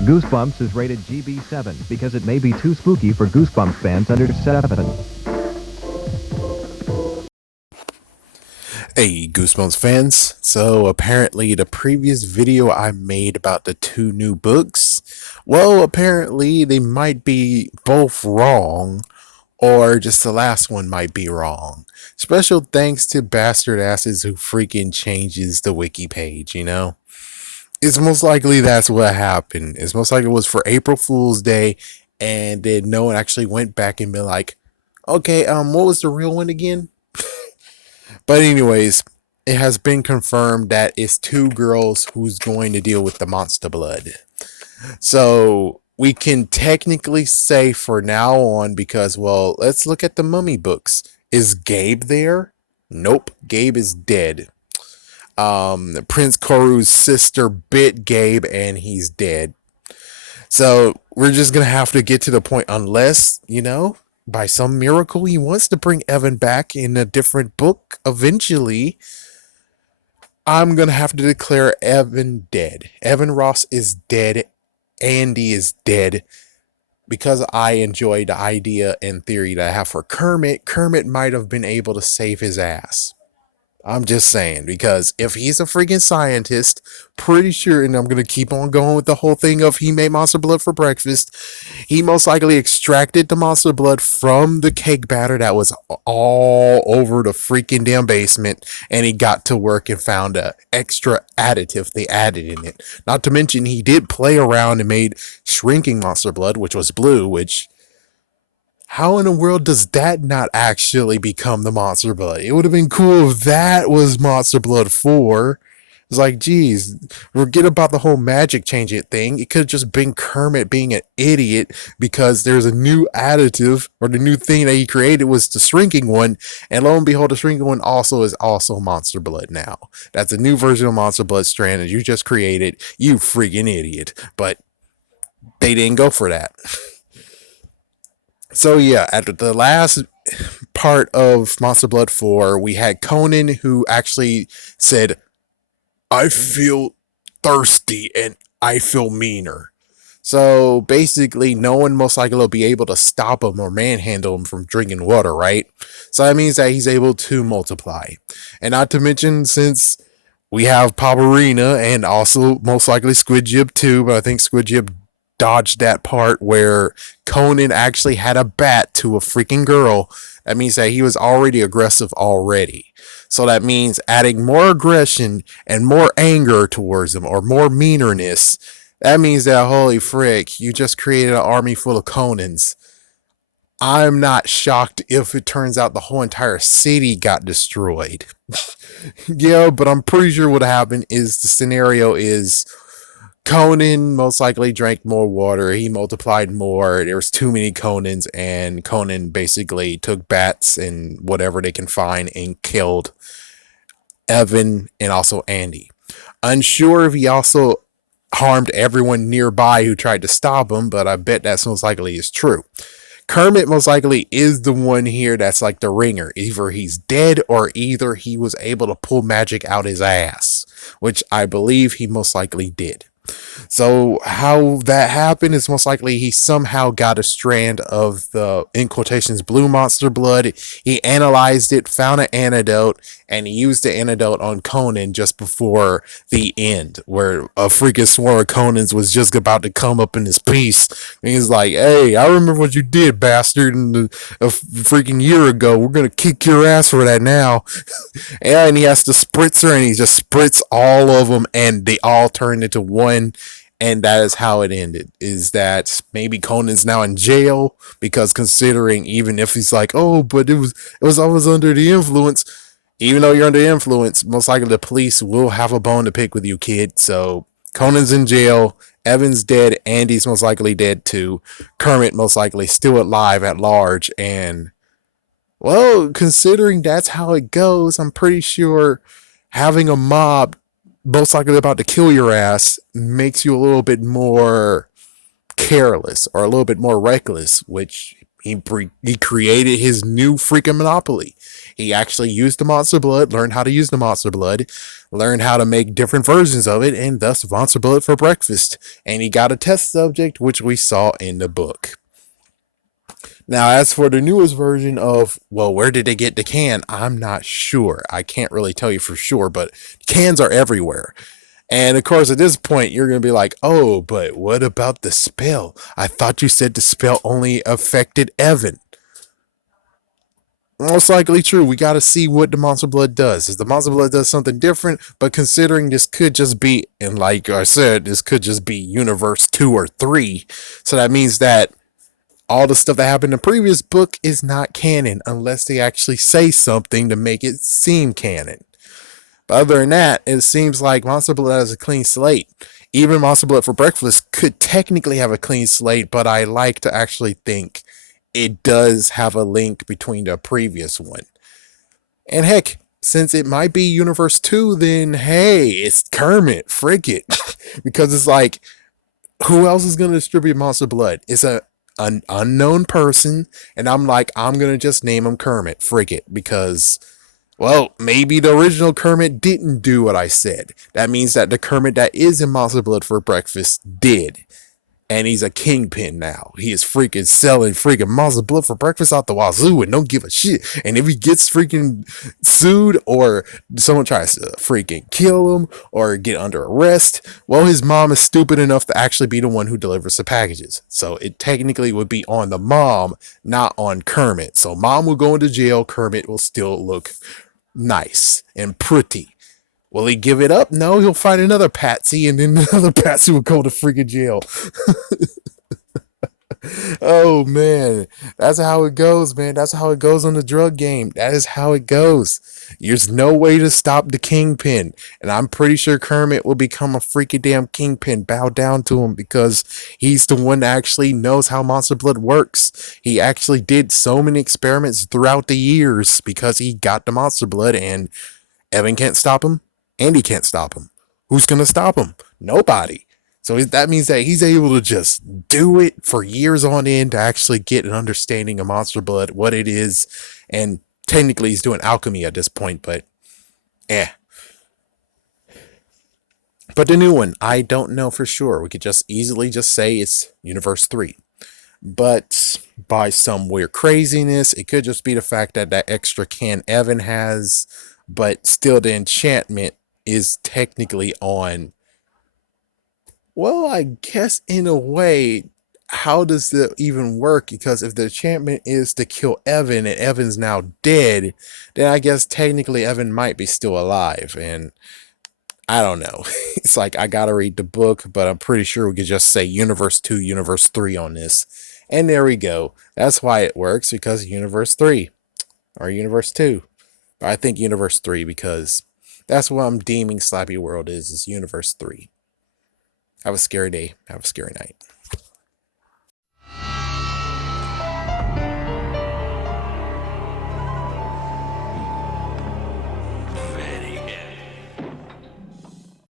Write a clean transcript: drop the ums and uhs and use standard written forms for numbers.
Goosebumps is rated GB7 because it may be too spooky for Goosebumps fans under 7. Hey, Goosebumps fans. So apparently the previous video I made about the two new books, well, apparently they might be both wrong, or just the last one might be wrong. Special thanks to Bastard Asses who freaking changes the wiki page, you know? It's most likely that's what happened. It's most likely it was for April Fool's Day, and then no one actually went back and been like, okay, what was the real one again? But anyways, it has been confirmed that it's two girls who's going to deal with the monster blood. So we can technically say for now on, because well, let's look at the mummy books. Is Gabe there? Nope, Gabe is dead. Prince Koru's sister bit Gabe and he's dead. So we're just gonna have to get to the point, unless, by some miracle he wants to bring Evan back in a different book eventually. I'm gonna have to declare Evan dead. Evan Ross is dead. Andy is dead. Because I enjoy the idea and theory that I have for Kermit, Kermit might have been able to save his ass. I'm just saying, because if he's a freaking scientist, pretty sure, and I'm going to keep on going with the whole thing of he made monster blood for breakfast, he most likely extracted the monster blood from the cake batter that was all over the freaking damn basement, and he got to work and found a extra additive they added in it. Not to mention, he did play around and made shrinking monster blood, which was blue, which... how in the world does that not actually become the Monster Blood? It would have been cool if that was Monster Blood 4. It's like, geez, forget about the whole magic change it thing. It could have just been Kermit being an idiot because there's a new additive, or the new thing that he created was the shrinking one, and lo and behold, the shrinking one is also Monster Blood now. That's a new version of Monster Blood strand that you just created, you freaking idiot. But they didn't go for that. So yeah, at the last part of Monster Blood 4, we had Conan who actually said, I feel thirsty and I feel meaner. So basically, no one most likely will be able to stop him or manhandle him from drinking water, right? So that means that he's able to multiply. And not to mention, since we have Paparina and also most likely Squid Jib too, but I think Squid Jib dodged that part where Conan actually had a bat to a freaking girl. That means that he was already aggressive already. So that means adding more aggression and more anger towards him, or more meanerness. That means that, holy frick, you just created an army full of Conans. I'm not shocked if it turns out the whole entire city got destroyed. Yeah, but I'm pretty sure what happened is the scenario is Conan most likely drank more water. He multiplied more. There was too many Conans, and Conan basically took bats and whatever they can find and killed Evan and also Andy. Unsure if he also harmed everyone nearby who tried to stop him, but I bet that's most likely is true. Kermit most likely is the one here that's like the ringer. Either he's dead or either he was able to pull magic out his ass, which I believe he most likely did. So how that happened is most likely he somehow got a strand of the, in quotations, blue monster blood. He analyzed it, found an antidote, and he used the antidote on Conan just before the end, where a freaking swarm of Conans was just about to come up in his piece. And he's like, hey, I remember what you did, bastard, a freaking year ago. We're going to kick your ass for that now. And he has to spritz her, and he just spritz all of them, and they all turned into one. And that is how it ended, is that maybe Conan's now in jail, because considering, even if he's like, oh, but it was I was under the influence, even though you're under influence, most likely the police will have a bone to pick with you, kid. So Conan's in jail, Evan's dead, Andy's most likely dead too, Kermit most likely still alive at large, and well, considering that's how it goes, I'm pretty sure having a mob most likely about to kill your ass makes you a little bit more careless or a little bit more reckless, which he created his new freaking monopoly. He actually used the monster blood, learned how to use the monster blood, learned how to make different versions of it, and thus monster blood for breakfast. And he got a test subject, which we saw in the book. Now, as for the newest version of, well, where did they get the can? I'm not sure. I can't really tell you for sure, but cans are everywhere. And of course, at this point, you're going to be like, oh, but what about the spell? I thought you said the spell only affected Evan. Most likely true. We got to see what the monster blood does. If the monster blood does something different, but considering this could just be, and like I said, this could just be universe 2 or 3. So that means that all the stuff that happened in the previous book is not canon unless they actually say something to make it seem canon. But other than that, it seems like Monster Blood has a clean slate. Even Monster Blood for Breakfast could technically have a clean slate, but I like to actually think it does have a link between the previous one. And heck, since it might be Universe 2, then hey, it's Kermit. Frick it. Because it's like, who else is going to distribute Monster Blood? It's an unknown person, and I'm like, I'm going to just name him Kermit. Frick it. Because, well, maybe the original Kermit didn't do what I said. That means that the Kermit that is in Monster Blood for Breakfast did. And he's a kingpin now. He is freaking selling freaking Monster Blood for breakfast out the wazoo and don't give a shit. And if he gets freaking sued or someone tries to freaking kill him or get under arrest, well, his mom is stupid enough to actually be the one who delivers the packages. So it technically would be on the mom, not on Kermit. So mom will go into jail. Kermit will still look nice and pretty. Will he give it up? No, he'll find another patsy, and then another patsy will go to freaking jail. Oh man, that's how it goes, man. That's how it goes on the drug game. That is how it goes. There's no way to stop the kingpin, and I'm pretty sure Kermit will become a freaking damn kingpin. Bow down to him because he's the one that actually knows how Monster Blood works. He actually did so many experiments throughout the years because he got the Monster Blood, and Evan can't stop him. Andy can't stop him. Who's going to stop him? Nobody. So that means that he's able to just do it for years on end to actually get an understanding of Monster Blood, what it is, and technically he's doing alchemy at this point, but But the new one, I don't know for sure. We could just easily just say it's Universe 3. But by some weird craziness, it could just be the fact that that extra can Evan has, but still the enchantment is technically on. Well, I guess in a way, how does it even work? Because if the enchantment is to kill Evan and Evan's now dead, then I guess technically Evan might be still alive. And I don't know. It's like I gotta read the book, but I'm pretty sure we could just say Universe 2, Universe 3 on this. And there we go. That's why it works, because Universe 3 or Universe 2. But I think Universe 3 because that's what I'm deeming Slappy World is Universe 3. Have a scary day. Have a scary night.